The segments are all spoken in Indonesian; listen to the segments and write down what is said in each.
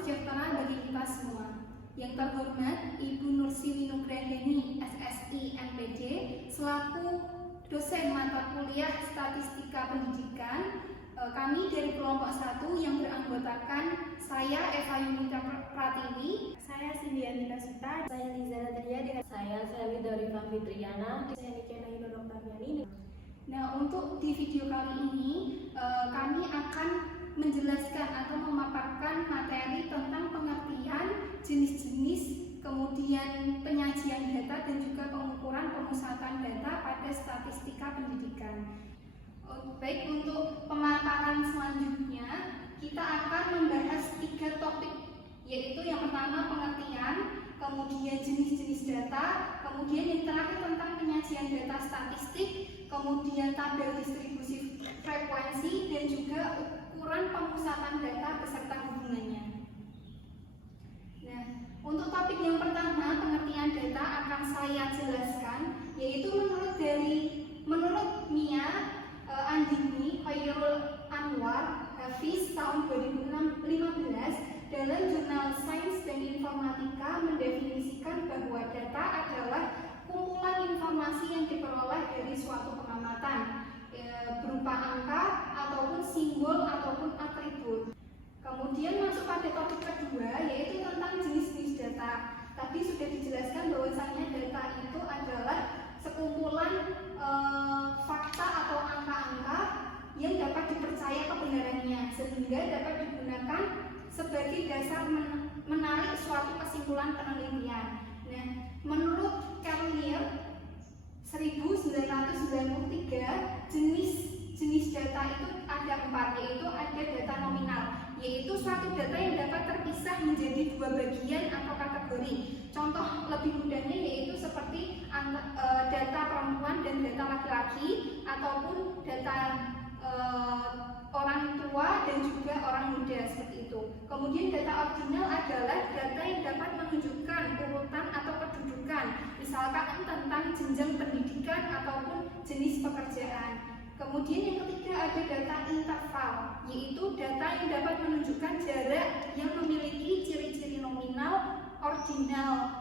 sejahtera bagi kita semua. Yang terhormat Ibu Nursiwi Nugraheni, SSI, MPD, selaku dosen mata kuliah Statistika Pendidikan, kami dari kelompok 1 yang beranggotakan saya Eva Yunita Pratiwi, saya Cindy Andika Suta, saya Liza Natria, dengan saya Sally Dorifah Fitriana, saya Nikena Yudon Oktaviani. Nah, untuk di video kali ini kami akan menjelaskan atau memaparkan materi tentang pengertian jenis-jenis, kemudian penyajian data dan juga pengukuran pemusatan data pada statistika pendidikan. Baik, untuk pemaparan selanjutnya kita akan membahas 3 topik, yaitu yang pertama pengertian, kemudian jenis-jenis data, kemudian yang terakhir tentang penyajian data statistik, kemudian tabel distribusi frekuensi dan juga ukuran pemusatan data beserta hubungannya. Nah, untuk topik yang pertama, pengertian data, akan saya jelaskan, yaitu menurut Mia Andini Khairul Anwar Hafiz tahun 2015 dalam jurnal Sains dan Informatika mendefinisikan bahwa data adalah kumpulan informasi yang diperoleh dari suatu pengamatan berupa angka ataupun simbol ataupun atribut. Kemudian masuk pada topik kedua, yaitu tentang jenis-jenis data. Tadi sudah dijelaskan bahwasanya data itu adalah sekumpulan fakta atau angka-angka yang dapat dipercaya kebenarannya sehingga dapat digunakan sebagai dasar menarik suatu kesimpulan penelitian. Nah, menurut Carlier 1993 jenis data itu ada 4, yaitu ada data nominal, yaitu suatu data yang dapat terpisah menjadi 2 bagian atau kategori. Contoh lebih mudahnya yaitu seperti data perempuan dan data laki-laki, ataupun data orang tua dan juga orang muda, seperti itu. Kemudian data ordinal adalah data yang dapat menunjukkan urutan atau kedudukan, misalkan tentang jenjang pendidikan ataupun jenis pekerjaan. Kemudian yang ketiga ada data interval, yaitu data yang dapat menunjukkan jarak yang memiliki ciri-ciri nominal, ordinal,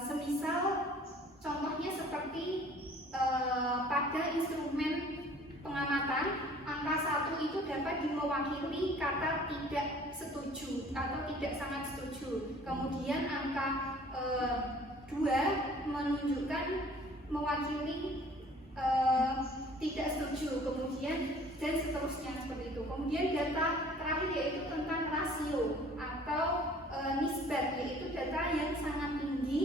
semisal contohnya seperti pada instrumen pengamatan, angka 1 itu dapat mewakili kata tidak setuju atau tidak sangat setuju. Kemudian angka 2 menunjukkan mewakili tidak setuju, kemudian dan seterusnya seperti itu. Kemudian data terakhir yaitu tentang rasio atau nisbat, yaitu data yang sangat tinggi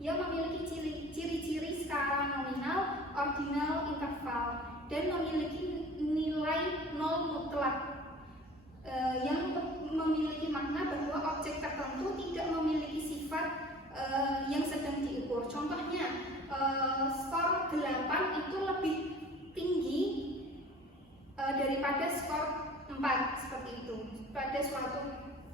yang memiliki ciri-ciri skala nominal, ordinal, interval, dan memiliki nilai nol mutlak, yang memiliki makna bahwa objek tertentu tidak memiliki sifat yang sedang diukur. Contohnya, skor 8 itu lebih tinggi daripada skor 4, seperti itu pada suatu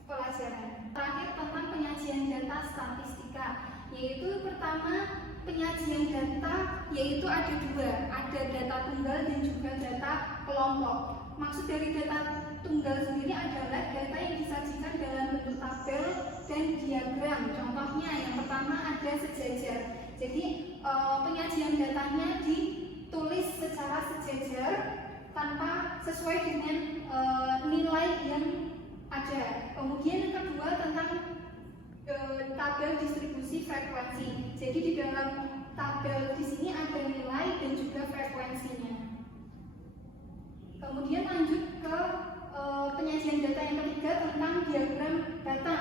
pelajaran. Terakhir tentang penyajian data statistika, yaitu pertama penyajian data, yaitu ada 2, ada data tunggal dan juga data kelompok. Maksud dari data tunggal sendiri adalah data yang disajikan dalam bentuk tabel dan diagram. Contohnya yang pertama ada sejajar. Jadi penyajian datanya ditulis secara sejajar tanpa sesuai dengan nilai yang ada. Kemudian yang kedua tentang tabel distribusi frekuensi. Jadi di dalam tabel di sini ada nilai dan juga frekuensinya. Kemudian lanjut ke penyajian data yang ketiga tentang diagram data.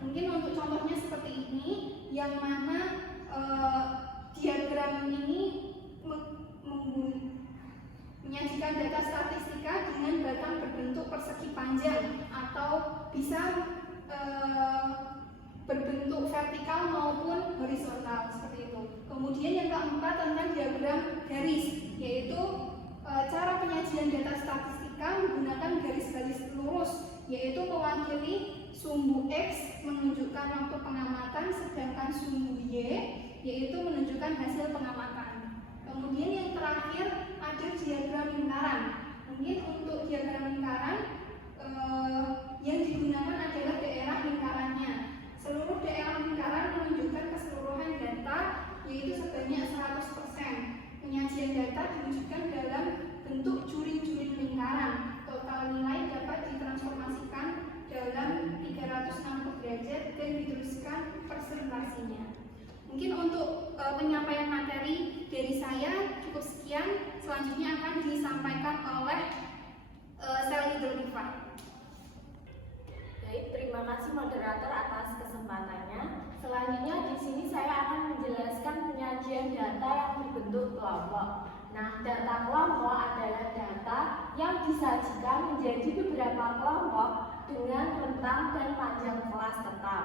Mungkin untuk contohnya seperti ini, yang mana diagram ini menyajikan data statistika dengan batang berbentuk persegi panjang atau bisa berbentuk vertikal maupun horizontal, seperti itu. Kemudian yang keempat tentang diagram garis, yaitu cara penyajian data statistika menggunakan garis-garis lurus, yaitu mewakili sumbu X menunjukkan waktu pengamatan, sedangkan sumbu Y yaitu menunjukkan hasil pengamatan. Kemudian yang terakhir ada diagram lingkaran. Mungkin untuk diagram lingkaran yang digunakan adalah daerah derajat dan diteruskan presentasinya. Mungkin untuk penyampaian materi dari saya cukup sekian. Selanjutnya akan disampaikan oleh Sally Dorifa. Baik, terima kasih moderator atas kesempatannya. Selanjutnya di sini saya akan menjelaskan penyajian data yang berbentuk kelompok. Nah, data kelompok adalah data yang disajikan menjadi beberapa kelompok dengan rentang dan panjang kelas tetap.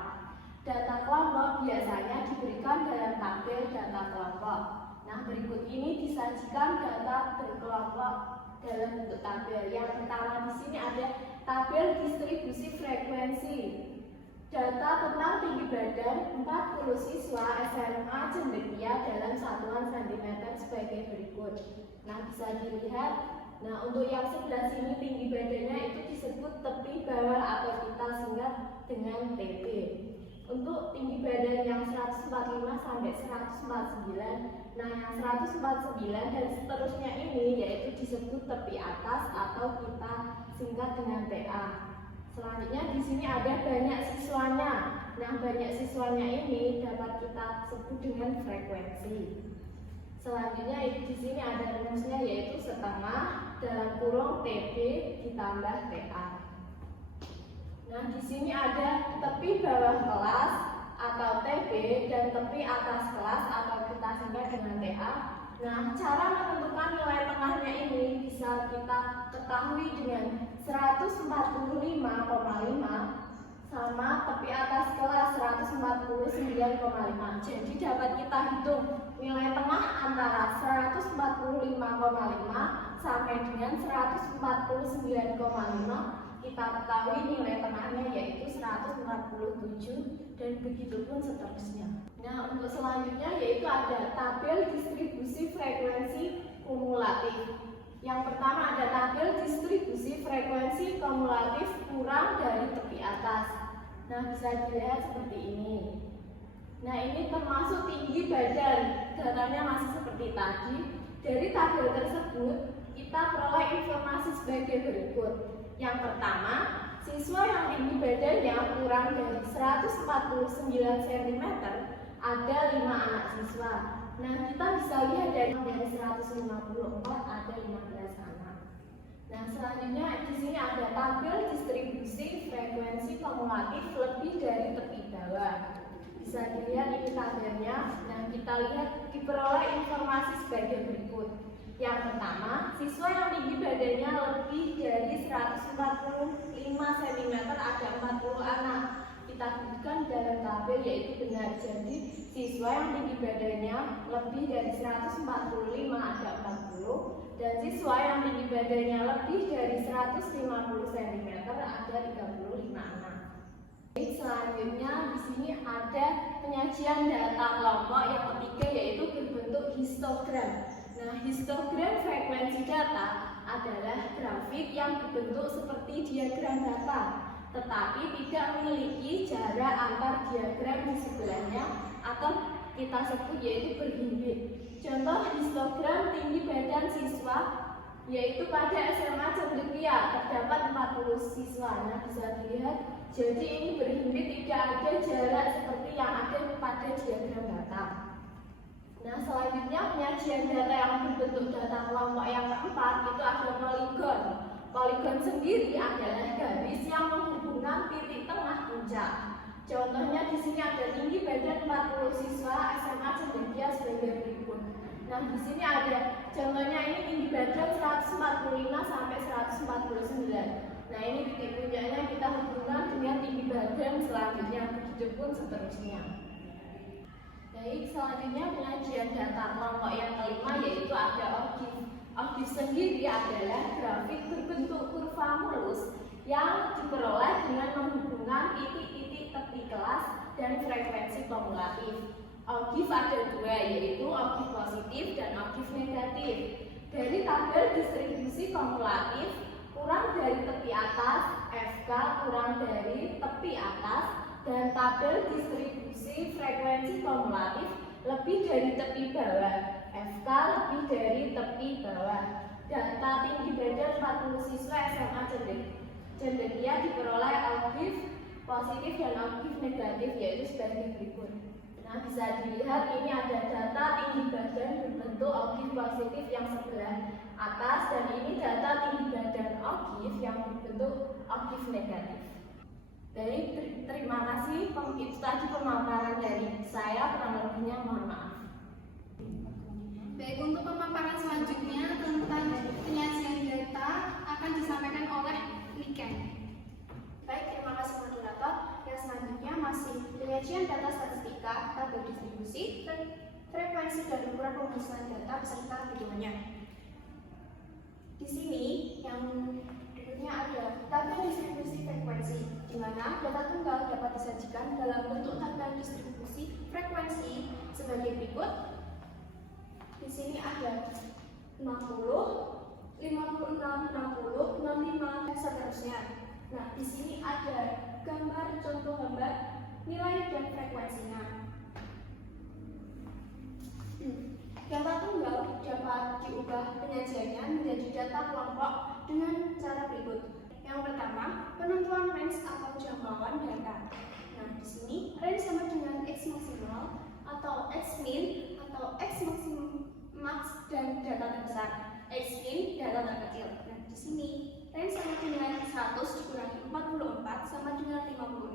Data kelompok biasanya diberikan dalam tabel data kelompok. Nah, berikut ini disajikan data berkelompok dalam bentuk tabel. Yang pertama di sini ada tabel distribusi frekuensi. Data tentang tinggi badan 40 siswa SMA Cendekia dalam satuan cm sebagai berikut. Nah, bisa dilihat. Nah, untuk yang sebelah sini tinggi badannya itu disebut tepi bawah atau kita singkat dengan TB. Untuk tinggi badan yang 145 sampai 149, nah yang 149 dan seterusnya ini yaitu disebut tepi atas atau kita singkat dengan TA. Selanjutnya di sini ada banyak siswanya. Nah, banyak siswanya ini dapat kita sebut dengan frekuensi. Selanjutnya di sini ada rumusnya yaitu setengah dalam kurung TB ditambah TA. Nah, di sini ada tepi bawah kelas atau TB dan tepi atas kelas atau kita singkat dengan TA. Nah, cara menentukan nilai tengahnya ini bisa kita ketahui dengan 145,5 sama tepi atas kelas 149,5. Jadi dapat kita hitung nilai tengah antara 145,5 sampai dengan 149,5. Kita ketahui nilai tengahnya yaitu 147 dan begitu pun seterusnya. Nah, untuk selanjutnya yaitu ada tabel distribusi frekuensi kumulatif. Yang pertama ada tabel distribusi frekuensi kumulatif kurang dari tepi atas. Nah, bisa dilihat seperti ini. Nah, ini termasuk tinggi badan. Datanya masih seperti tadi. Dari tabel tersebut kita peroleh informasi sebagai berikut. Yang pertama, siswa yang tinggi badannya kurang dari 149 cm ada 5 anak siswa. Nah, kita bisa lihat dari 154 ada 15 anak. Nah, selanjutnya di sini ada tabel distribusi frekuensi kumulatif lebih dari tepi bawah. Bisa dilihat ini tabelnya. Nah, kita lihat diperoleh informasi sebagai berikut. Yang pertama, siswa yang tinggi badannya lebih dari 145 cm ada 40 anak. Kita buktikan dalam tabel yaitu benar. Jadi, siswa yang tinggi badannya lebih dari 145 ada 40 dan siswa yang tinggi badannya lebih dari 150 cm ada 35 anak. Selanjutnya di sini ada penyajian data kelompok yang ketiga yaitu berbentuk histogram. Nah, histogram frekuensi data adalah grafik yang berbentuk seperti diagram data, tetapi tidak memiliki jarak antar diagram di sebelahnya atau kita sebut yaitu berhimpit. Contoh histogram tinggi badan siswa yaitu pada SMA Cendekia terdapat 40 siswa. Nah, bisa dilihat, jadi ini berhimpit, tidak ada jarak seperti yang ada pada diagram data. Nah, selanjutnya penyajian data yang berbentuk data kelompok yang keempat itu ada poligon. Poligon sendiri adalah garis yang menghubungkan titik tengah puncak. Contohnya di sini ada tinggi badan 40 siswa SMA Cendekia sebagai berikut. Nah, di sini ada contohnya ini tinggi badan 145 sampai 149. Nah, ini titik puncaknya kita hubungkan dengan tinggi badan selanjutnya, begitu pun seterusnya. Baik, selanjutnya penyajian data kelompok yang kelima yaitu ada OGIF. OGIF sendiri adalah grafik berbentuk kurva mulus yang diperoleh dengan menghubungkan titik-titik tepi kelas dan frekuensi kumulatif. OGIF ada dua, yaitu OGIF positif dan OGIF negatif. Dari tabel distribusi kumulatif, kurang dari tepi atas, FK kurang dari tepi atas, dan tabel distribusi frekuensi kumulatif lebih dari tepi bawah, FK lebih dari tepi bawah. Data tinggi badan 40 siswa SMA Cendekia diperoleh OGIF positif dan aktif negatif, yaitu sebagai berikut. Nah, bisa dilihat ini ada data tinggi badan berbentuk aktif positif yang sebelah atas, dan ini data tinggi badan aktif yang berbentuk aktif negatif. Jadi terima kasih, itu tadi pemaparan dari saya, kurang lebihnya mohon maaf. Baik, untuk pemaparan selanjutnya tentang penyajian data akan disampaikan oleh Niken. Baik, terima kasih moderator. Yang selanjutnya masih penyajian data statistika, tabel distribusi, frekuensi dan ukuran pemusnahan data beserta videonya. Di sini yang berikutnya ada tabel distribusi frekuensi, di mana data tunggal dapat disajikan dalam bentuk tabel distribusi frekuensi sebagai berikut. Di sini ada 60, 56, 60, 65, dan seterusnya. Nah, di sini ada gambar contoh gambar nilai dan frekuensinya. Data tunggal dapat diubah penyajiannya menjadi data kelompok dengan cara berikut. Yang pertama, penentuan range atau jangkauan data. Nah, di sini range sama dengan X maksimal atau X min atau X maksimum max dan data terbesar, X min data terkecil. Nah, di sini range sama dengan 100 dikurangi 44 sama dengan 56.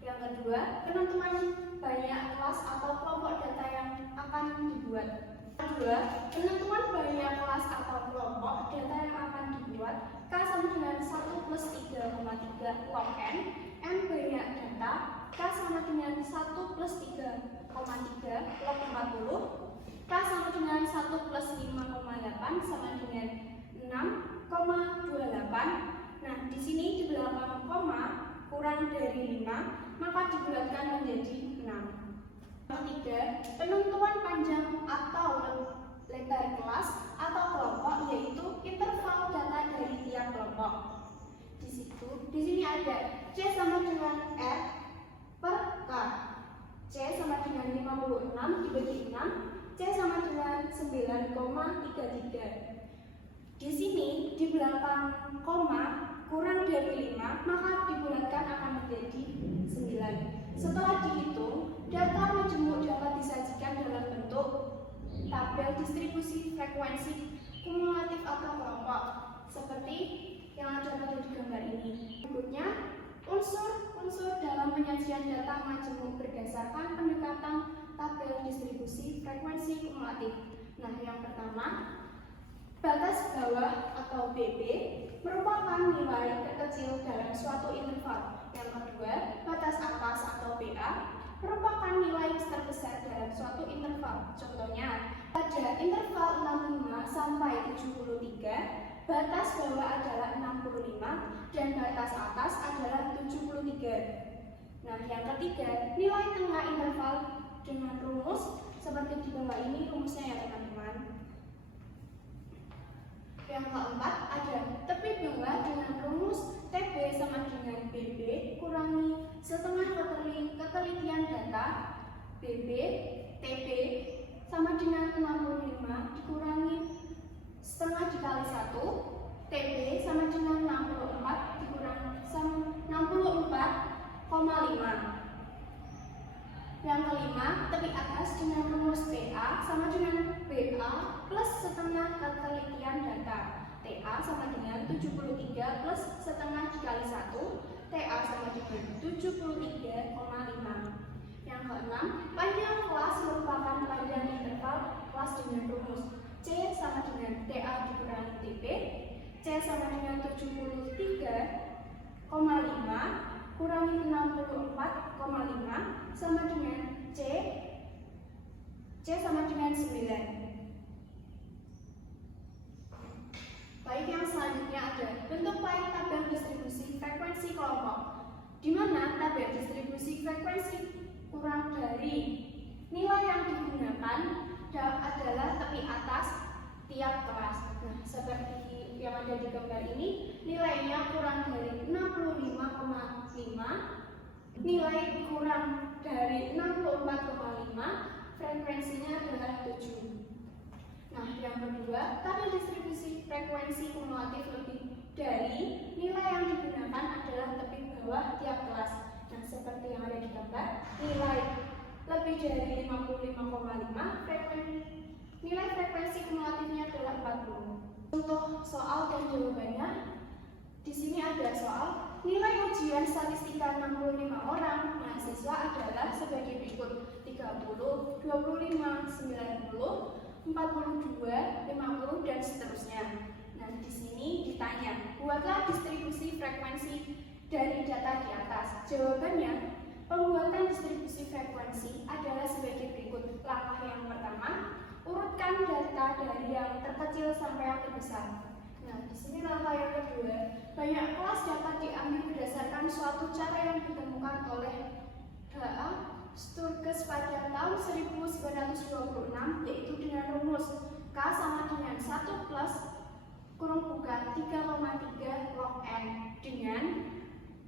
Yang kedua, penentuan banyak kelas atau kelompok data yang akan dibuat. Kedua, penentuan banyak kelas atau kelompok data yang akan dibuat. K sama dengan 1 plus 3,3 log N. M banyak data. K sama dengan 1 plus 3,3 log 40. K sama dengan 1 plus 5,8 sama dengan 6,28. Nah, di sini di belakang koma kurang dari 5, maka dibulatkan menjadi 6. Ketiga, penentuan panjang atau lebar kelas atau kelompok, yaitu interval data dari tiap kelompok. Di sini ada C sama dengan R per K. C sama dengan 56 dibagi 6, C sama dengan 9,33. Di sini di belakang koma kurang dari 5, maka dibulatkan akan menjadi 9. Setelah dihitung, data majemuk dapat disajikan dalam bentuk tabel distribusi frekuensi kumulatif atau kelompok, seperti yang ada pada di gambar ini. Berikutnya, unsur-unsur dalam penyajian data majemuk berdasarkan pendekatan tabel distribusi frekuensi kumulatif. Nah, yang pertama, batas bawah atau BB merupakan nilai terkecil dalam suatu interval. Yang kedua, batas atas atau BA merupakan nilai terbesar dalam suatu interval. Contohnya, pada interval 65 sampai 73, batas bawah adalah 65 dan batas atas adalah 73. Nah, yang ketiga, nilai tengah interval dengan rumus seperti di bawah ini rumusnya ya teman-teman. Yang keempat, ada tepi bawah dengan rumus TB sama dengan BB kurangi setengah ketelitian data. BB TB sama dengan 65 dikurangi setengah dikali 1. TB sama dengan 64 dikurangi 64,5. Yang kelima, tepi atas dengan rumus PA sama dengan BA plus setengah ketelitian data. TA sama dengan 73 plus setengah dikali 1. TA sama dengan 73,5. Yang keenam, panjang kelas merupakan panjang interval kelas dengan rumus C sama dengan TA dikurangi TB. C sama dengan 73,5 kurangi 64,5 sama dengan C sama dengan 9. Baik, yang selanjutnya ada bentuk lain tabel distribusi frekuensi kelompok, di mana tabel distribusi frekuensi kurang dari nilai yang digunakan adalah tepi atas tiap kelas. Nah, seperti yang ada di gambar ini, nilainya kurang dari 65,5, nilai kurang dari 64,5, frekuensinya adalah 7. Nah, yang kedua, tabel distribusi frekuensi kumulatif lebih dari nilai yang digunakan adalah tepi bawah tiap kelas. lebih dari 55,5, nilai frekuensi kumulatifnya adalah 40. Untuk soal dan jawabannya, di sini ada soal nilai ujian statistika 65 orang mahasiswa adalah sebagai berikut: 30, 25, 90, 42, 50, dan seterusnya. Nah, di sini ditanya, buatlah distribusi frekuensi dari data di atas. Jawabannya, pembuatan distribusi frekuensi adalah sebagai berikut. Langkah yang pertama, urutkan data dari yang terkecil sampai yang terbesar. Nah, di sini langkah yang kedua, banyak kelas dapat diambil berdasarkan suatu cara yang ditemukan oleh H.A. Sturges pada tahun 1926, yaitu dengan rumus K sama dengan 1 plus kurung buka 3,3 log N, dengan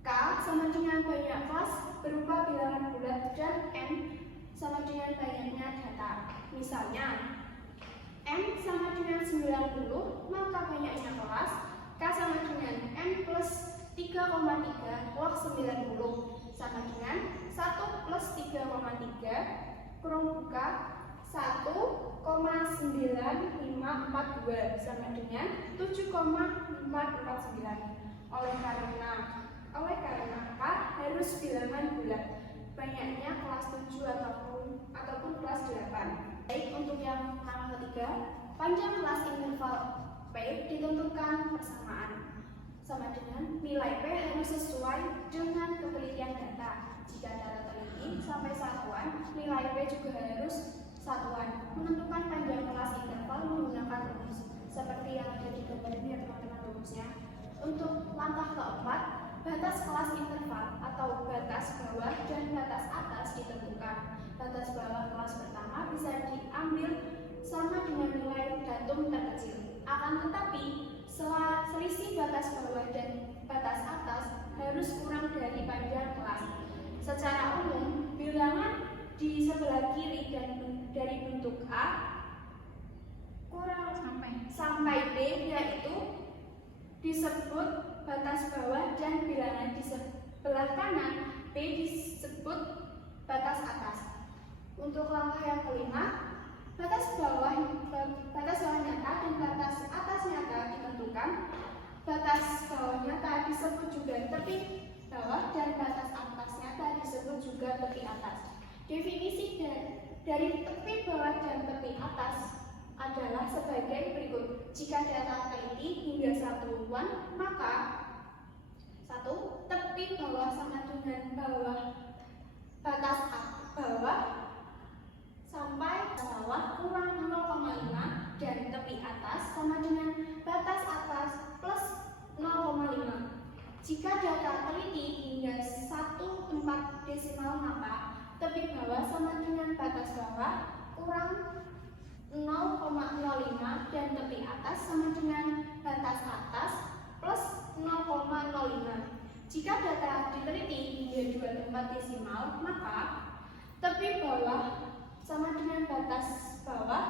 K sama dengan banyak kelas berupa bilangan bulat dan N sama dengan banyaknya data. Misalnya, M sama dengan 90, maka banyaknya kelas K sama dengan N plus 3,3 log 90 sama dengan 1 plus 3,3 kurung buka 1,9542 sama dengan 7,449. Oleh karena K harus bilangan bulat, banyaknya kelas 7 ataupun kelas 8. Baik, untuk yang langkah ketiga, panjang kelas interval P ditentukan persamaan sama dengan nilai P harus sesuai dengan ketelitian data. Jika data teliti sampai satuan, nilai P juga harus satuan. Menentukan panjang kelas interval menggunakan rumus seperti yang ada di gambar ini ya teman-teman rumusnya. Untuk langkah keempat, batas kelas interval atau batas bawah dan batas atas ditentukan. Batas bawah kelas pertama bisa diambil sama dengan nilai datum terkecil. Akan tetapi, selisih batas bawah dan batas atas harus kurang dari panjang kelas. Secara umum, bilangan di sebelah kiri dan dari bentuk A kurang sampai B yaitu disebut batas bawah, dan bilangan di sebelah kanan B disebut batas atas. Untuk langkah yang kelima, batas bawah nyata dan batas atas nyata ditentukan. Batas bawah nyata disebut juga tepi bawah dan batas atas nyata disebut juga tepi atas. Definisi dari tepi bawah dan tepi atas adalah sebagai berikut. Jika data teliti hingga 1-an, maka 1. Tepi bawah sama dengan bawah batas bawah sampai bawah kurang 0,5 dan tepi atas sama dengan batas atas plus 0,5. Jika data teliti hingga 1 tempat desimal, maka tepi bawah sama dengan batas bawah kurang 0,05 dan tepi atas sama dengan batas atas plus 0,05. Jika data diteliti hingga 2 tempat desimal, maka tepi bawah sama dengan batas bawah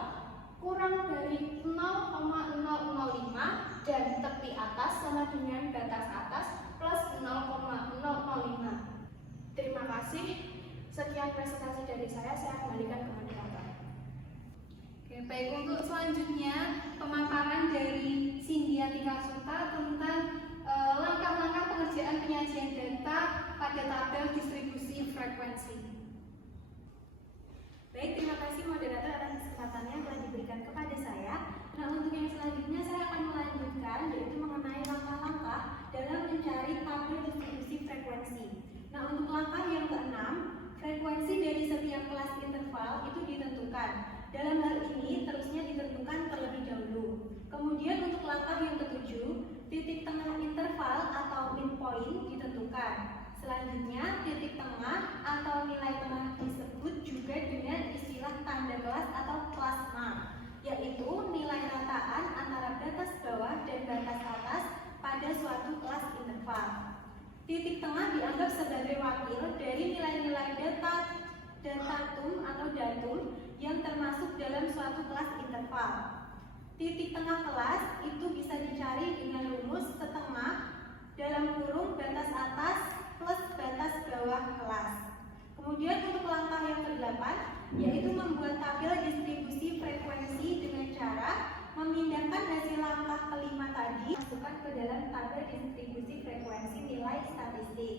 kurang dari 0,005 dan tepi atas sama dengan batas atas plus 0,005. Terima kasih. Sekian presentasi dari saya kembalikan ke moderator. Oke, baik, untuk selanjutnya pemaparan dari Cynthia Tikasuta tentang langkah-langkah pengerjaan penyajian data pada tabel distribusi frekuensi. Baik, terima kasih moderator atas kesempatannya yang telah diberikan kepada saya. Nah, untuk yang selanjutnya saya akan melanjutkan, yaitu mengenai langkah-langkah dalam mencari tabel distribusi frekuensi. Nah, untuk langkah yang keenam, frekuensi dari setiap kelas interval itu ditentukan. Dalam hal ini, terusnya ditentukan terlebih dahulu. Kemudian untuk langkah yang ketujuh, titik tengah interval atau midpoint ditentukan. Selanjutnya, titik tengah atau nilai tengah disebut juga dengan istilah tanda kelas atau klasma, yaitu nilai rataan antara batas bawah dan batas atas pada suatu kelas interval. Titik tengah dianggap sebagai wakil dari nilai-nilai datum atau datum yang termasuk dalam suatu kelas interval. Titik tengah kelas itu bisa dicari dengan rumus setengah dalam kurung batas atas plus batas bawah kelas. Kemudian untuk langkah yang ke-8, yaitu membuat tabel distribusi frekuensi dengan cara memindahkan hasil langkah kelima tadi masukkan ke dalam tabel distribusi frekuensi nilai statistik.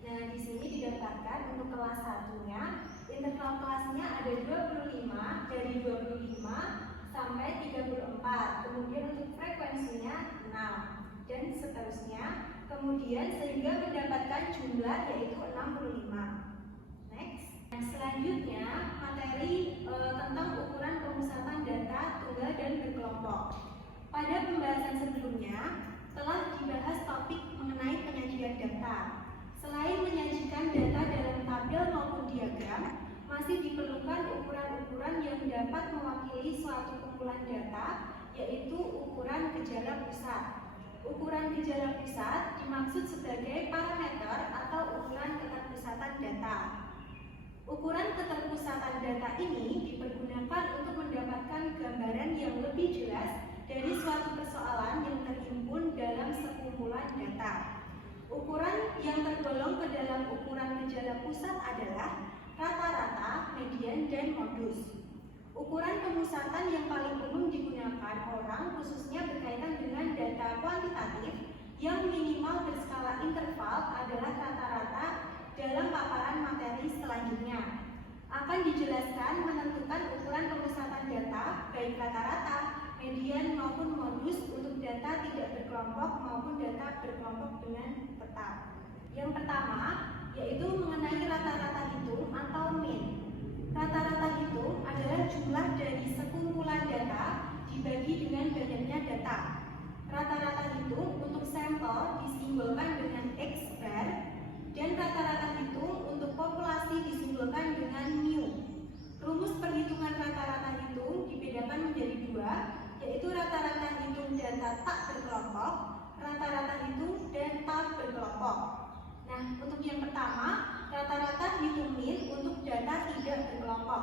Nah, di sini didaftarkan untuk kelas 1-nya, interval kelasnya ada 25 dari 25 sampai 34. Kemudian untuk frekuensinya 6 dan seterusnya. Kemudian sehingga mendapatkan jumlah yaitu 65. Next. Nah, selanjutnya materi tentang ukuran pemusatan data tunggal dan berkelompok. Pada pembahasan sebelumnya telah dibahas topik mengenai penyajian data. Selain menyajikan data dalam tabel maupun diagram, masih diperlukan ukuran-ukuran yang dapat mewakili suatu kumpulan data, yaitu ukuran gejala pusat. Ukuran gejala pusat dimaksud sebagai parameter atau ukuran keterpusatan data. Ukuran keterpusatan data ini dipergunakan untuk mendapatkan gambaran yang lebih jelas dari suatu persoalan yang terhimpun dalam sekumpulan data. Ukuran yang tergolong ke dalam ukuran gejala pusat adalah rata-rata, median, dan modus. Ukuran pemusatan yang paling umum digunakan orang khususnya berkaitan dengan data kuantitatif yang minimal berskala interval adalah rata-rata dalam paparan materi selanjutnya. Akan dijelaskan menentukan ukuran pemusatan data baik rata-rata, median maupun modus untuk data tidak berkelompok maupun data berkelompok dengan tetap. Yang pertama yaitu mengenai rata-rata hitung atau mean. Rata-rata hitung adalah jumlah dari sekumpulan data dibagi dengan banyaknya data. Rata-rata hitung untuk sampel disimbolkan dengan X bar dan rata-rata hitung untuk populasi disimbolkan dengan mu. Rumus perhitungan rata-rata hitung dibedakan menjadi dua, yaitu rata-rata hitung data tak berkelompok, rata-rata hitung data berkelompok. Nah, untuk yang pertama, rata-rata hitung mean untuk data tidak berkelompok.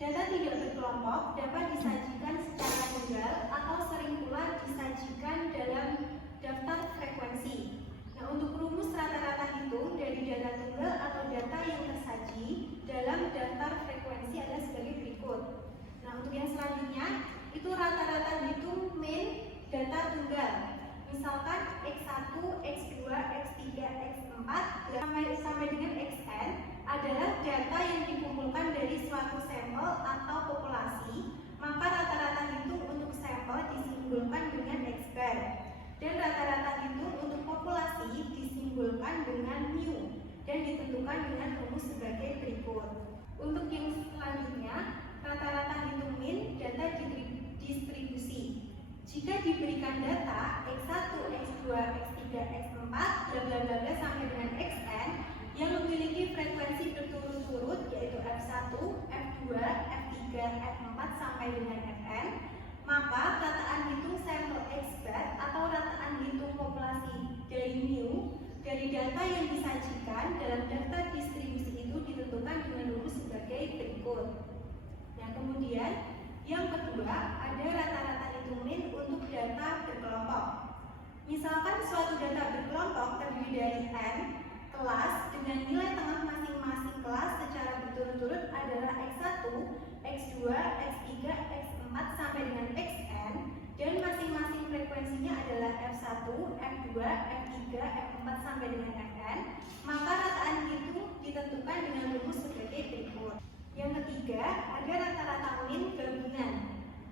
Data tidak berkelompok dapat disajikan secara tunggal atau sering pula disajikan dalam daftar frekuensi. Nah, untuk rumus rata-rata hitung dari data tunggal atau data yang tersaji dalam daftar frekuensi adalah sebagai berikut. Nah, untuk yang selanjutnya itu rata-rata hitung mean data tunggal. Misalkan X1, X2, X3, X4 sampai dengan Xn adalah data yang dikumpulkan dari suatu sampel atau populasi, maka rata-rata hitung untuk sampel disimbolkan dengan X bar dan rata-rata hitung untuk populasi disimbolkan dengan mu dan ditentukan dengan rumus sebagai berikut. Untuk yang selanjutnya, rata-rata hitung mean data distribusi. Jika diberikan data X1, X2, X3, X4, bla bla bla sampai dengan Xn yang memiliki frekuensi berturut-turut yaitu F1, F2, F3, F4 sampai dengan Fn, maka rataan hitung sampel X bar atau rataan hitung populasi dari mu dari data yang disajikan dalam daftar distribusi itu ditentukan dengan rumus sebagai berikut. Nah, kemudian yang kedua ada rata-rata hitung mean untuk data berkelompok. Misalkan suatu data berkelompok terdiri dari n kelas dengan nilai tengah masing-masing kelas secara berturut-turut adalah X1, X2, X3, X4 sampai dengan Xn dan masing-masing frekuensinya adalah F1, F2, F3, F4 sampai dengan Fn, maka rataan itu ditentukan dengan rumus sebagai berikut. Yang ketiga, ada rata-rata mean gabungan.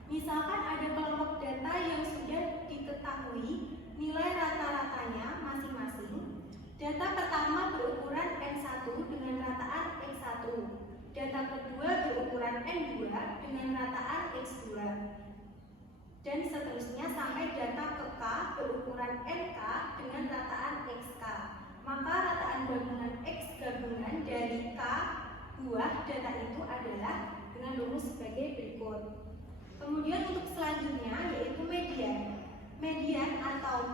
Misalkan ada kelompok data yang sudah diketahui nilai rata-ratanya masing-masing. Data pertama berukuran N1 dengan rataan X1. Data kedua berukuran N2 dengan rataan X2. Dan seterusnya sampai data ke K berukuran NK dengan rataan XK. Maka rataan gabungan X gabungan dari K buah data itu adalah dengan rumus sebagai berikut. Kemudian untuk selanjutnya yaitu median. Median atau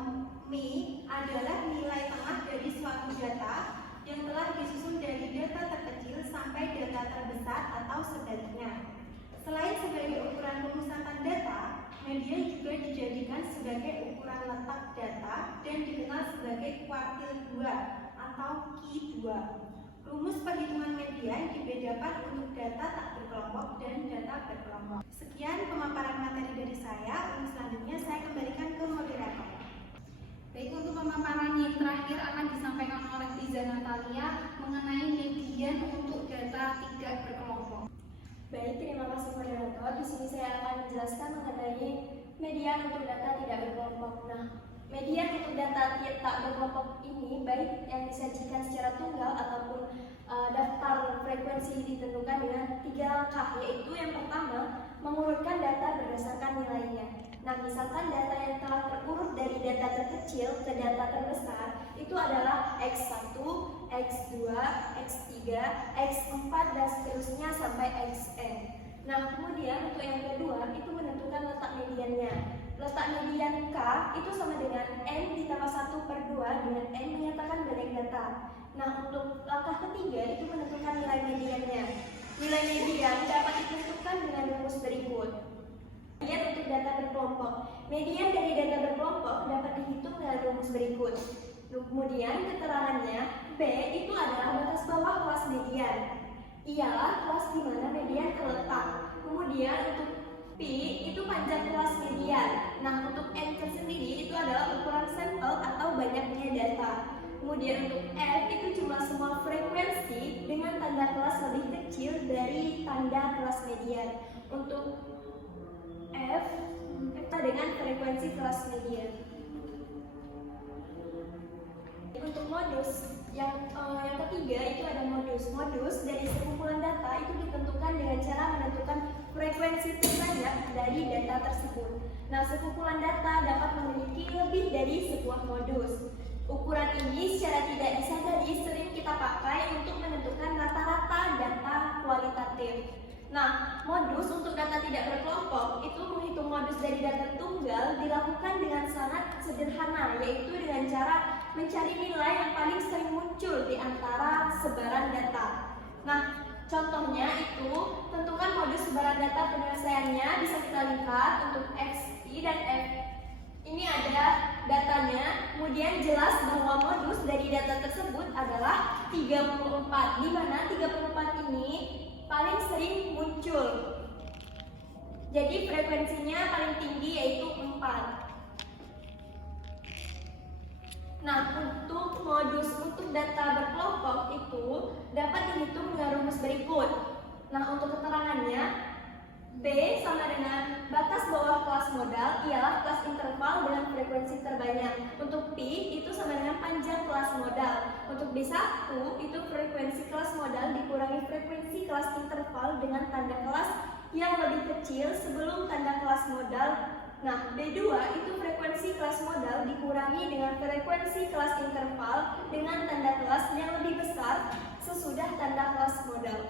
MI adalah nilai tengah dari suatu data yang telah disusun dari data terkecil sampai data terbesar atau sebaliknya. Selain sebagai ukuran pemusatan data, median juga dijadikan sebagai ukuran letak data dan dikenal sebagai kuartil 2 atau Q2. Rumus perhitungan median dibedakan untuk data tak berkelompok data berkelompok. Sekian pemaparan materi dari saya. Untuk selanjutnya saya kembalikan ke moderator. Baik, untuk pemaparan yang terakhir akan disampaikan oleh Liza Natalia mengenai median untuk data tidak berkelompok. Baik, terima kasih moderator. Di sini saya akan menjelaskan mengenai median untuk data tidak berkelompok. Nah, median untuk data tak berkelompok ini baik yang disajikan secara tunggal ataupun daftar frekuensi ditentukan dengan 3 langkah, yaitu yang pertama mengurutkan data berdasarkan nilainya. Nah, misalkan data yang telah terurut dari data terkecil ke data terbesar itu adalah X1, X2, X3, X4 dan seterusnya sampai Xn. Nah, kemudian untuk yang kedua itu menentukan letak mediannya. Letak median K itu sama dengan N ditambah 1/2 dengan N menyatakan banyak data. Nah, untuk langkah ketiga itu menentukan nilai mediannya. Nilai median dapat ditentukan dengan rumus berikut. Median untuk data berkelompok. Median dari data berkelompok dapat dihitung dengan rumus berikut. Kemudian keterangannya, B itu adalah batas bawah kelas median. Ialah kelas di mana median terletak. Kemudian untuk P itu panjang kelas median. Nah, untuk N sendiri itu adalah ukuran sampel atau banyaknya data. Kemudian untuk F itu jumlah semua frekuensi dengan tanda kelas lebih kecil dari tanda kelas median. Untuk F kita dengan frekuensi kelas median. Untuk modus yang ketiga itu ada modus. Modus dari sekumpulan data itu ditentukan dengan cara menentukan frekuensi terbanyak dari data tersebut. Nah, sekumpulan data dapat memiliki lebih dari sebuah modus. Ukuran ini secara tidak disadari sering kita pakai untuk menentukan rata-rata data kualitatif. Nah, modus untuk data tidak berkelompok itu menghitung modus dari data tunggal dilakukan dengan sangat sederhana, yaitu dengan cara mencari nilai yang paling sering muncul di antara sebaran data. Nah, contohnya itu tentukan modus sebaran data penyelesaiannya bisa kita lihat untuk X, Y, dan F. Ini ada datanya, kemudian jelas bahwa modus dari data tersebut adalah 34, di mana 34 ini paling sering muncul. Jadi frekuensinya paling tinggi yaitu 4. Nah, untuk modus untuk data berkelompok itu dapat dihitung dengan rumus berikut. Nah, untuk keterangannya, B sama dengan batas bawah kelas modal ialah kelas interval dengan frekuensi terbanyak. Untuk P itu sama dengan panjang kelas modal. Untuk B1 itu frekuensi kelas modal dikurangi frekuensi kelas interval dengan tanda kelas yang lebih kecil sebelum tanda kelas modal. Nah, B2 itu frekuensi kelas modal dikurangi dengan frekuensi kelas interval dengan tanda kelas yang lebih besar sesudah tanda kelas modal.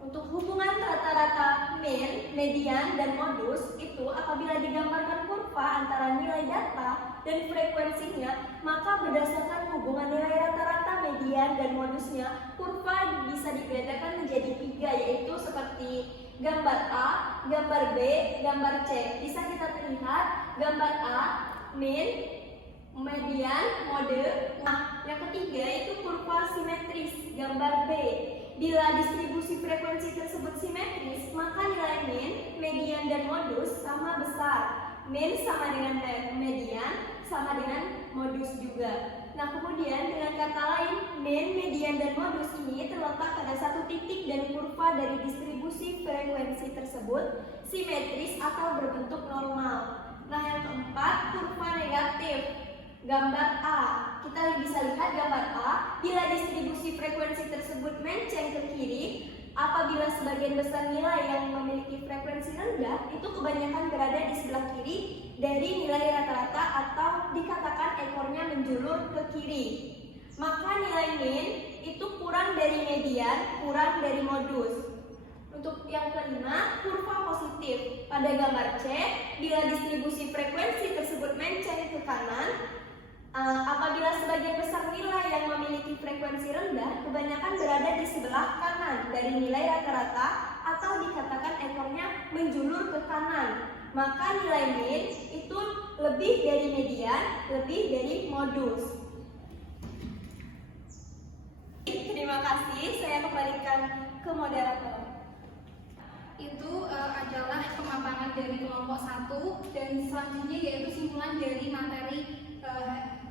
Untuk hubungan rata-rata mean, median, dan modus itu apabila digambarkan kurva antara nilai data dan frekuensinya, maka berdasarkan hubungan nilai rata-rata, median, dan modusnya, kurva bisa dibedakan menjadi 3, yaitu seperti gambar A, gambar B, gambar C. Bisa kita lihat gambar A, mean, median, mode. Nah, yang ketiga itu kurva simetris, gambar B. Bila distribusi frekuensi tersebut simetris, maka nilai mean, median, dan modus sama besar. Mean sama dengan median, sama dengan modus juga. Nah, kemudian dengan kata lain, mean, median, dan modus ini terletak pada satu titik dan kurva dari distribusi frekuensi tersebut simetris atau berbentuk normal. Nah, yang keempat, kurva negatif. Gambar A, kita bisa lihat gambar A, bila distribusi frekuensi tersebut menceng ke kiri, apabila sebagian besar nilai yang memiliki frekuensi rendah, itu kebanyakan berada di sebelah kiri dari nilai rata-rata atau dikatakan ekornya menjulur ke kiri. Maka nilai mean itu kurang dari median, kurang dari modus. Untuk yang kelima, kurva positif. Pada gambar C, bila distribusi frekuensi tersebut menceng ke kanan, apabila sebagian besar nilai yang memiliki frekuensi rendah kebanyakan berada di sebelah kanan dari nilai rata-rata atau dikatakan ekornya menjulur ke kanan, maka nilai mean itu lebih dari median, lebih dari modus. Terima kasih, saya kembalikan ke moderator. itu adalah pemaparan dari kelompok 1, dan selanjutnya yaitu simpulan dari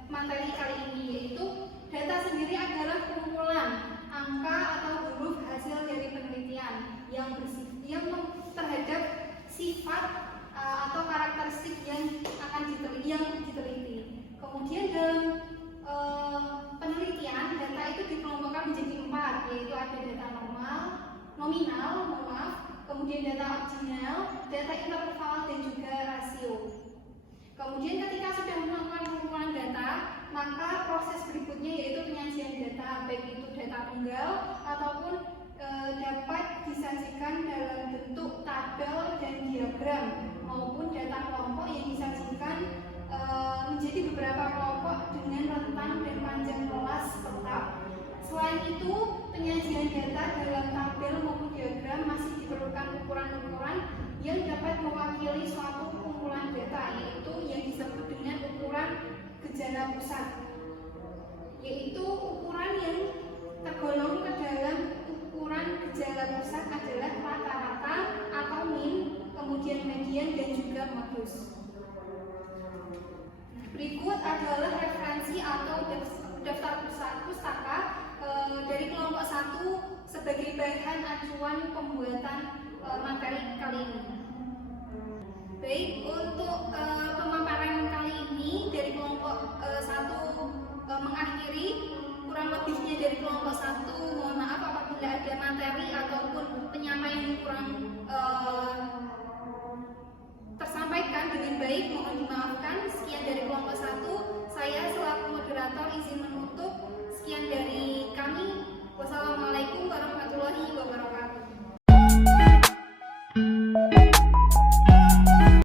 materi kali ini, yaitu data sendiri adalah kumpulan angka atau huruf hasil dari penelitian yang terhadap sifat atau karakteristik yang diteliti. Kemudian dalam penelitian data itu dikelompokkan menjadi 4, yaitu ada data nominal, kemudian data ordinal, data interval, dan juga rasio. Kemudian ketika sudah melakukan pengumpulan data, maka proses berikutnya yaitu penyajian data, baik itu data tunggal ataupun dapat disajikan dalam bentuk tabel dan diagram, maupun data kelompok yang disajikan menjadi beberapa kelompok dengan rentang dan panjang kelas tetap. Selain itu, penyajian data dalam tabel maupun diagram masih diperlukan ukuran-ukuran yang dapat mewakili suatu kumpulan data, yaitu yang disebut dengan ukuran gejala pusat, yaitu ukuran yang tergolong ke dalam ukuran gejala pusat adalah rata-rata atau min, kemudian median, dan juga modus. Berikut adalah referensi atau daftar pustaka dari kelompok 1 sebagai bahan acuan pembuatan materi kali ini. Baik, untuk pemaparan kali ini dari kelompok 1 mengakhiri. Kurang lebihnya dari kelompok 1, mohon maaf apabila ada materi ataupun penyampaian yang kurang tersampaikan dengan baik, mohon dimaafkan. Sekian dari kelompok 1, saya selaku moderator izin